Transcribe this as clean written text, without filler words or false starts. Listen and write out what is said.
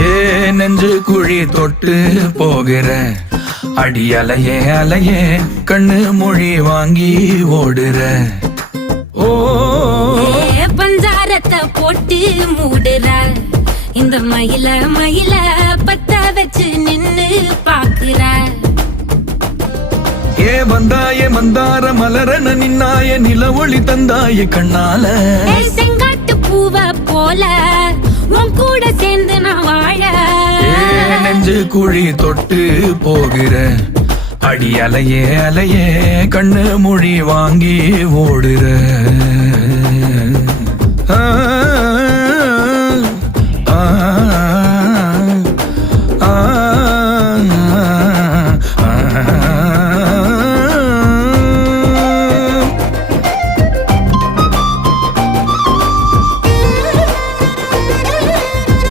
ஏ நெஞ்சு குழி தொட்டு போகிற அடி அலையே அலையே கண்ணு மொழி வாங்கி ஓடுற. ஓ பஞ்சாரத்தை போட்டு மூடுற இந்த மயில மயில பத்த வச்சு நின்னு பாக்குற. ஏ வந்தாய மந்தார மலரன நின்னாய நில ஒளி தந்தாய கண்ணால. செங்காட்டு பூவ போல உன் கூட சேர்ந்து நான் வாழ. நெஞ்சு குழி தொட்டு போகிற அடி அலையே அலையே கண்ணு மொழி வாங்கி ஓடுற. ஆ ஆ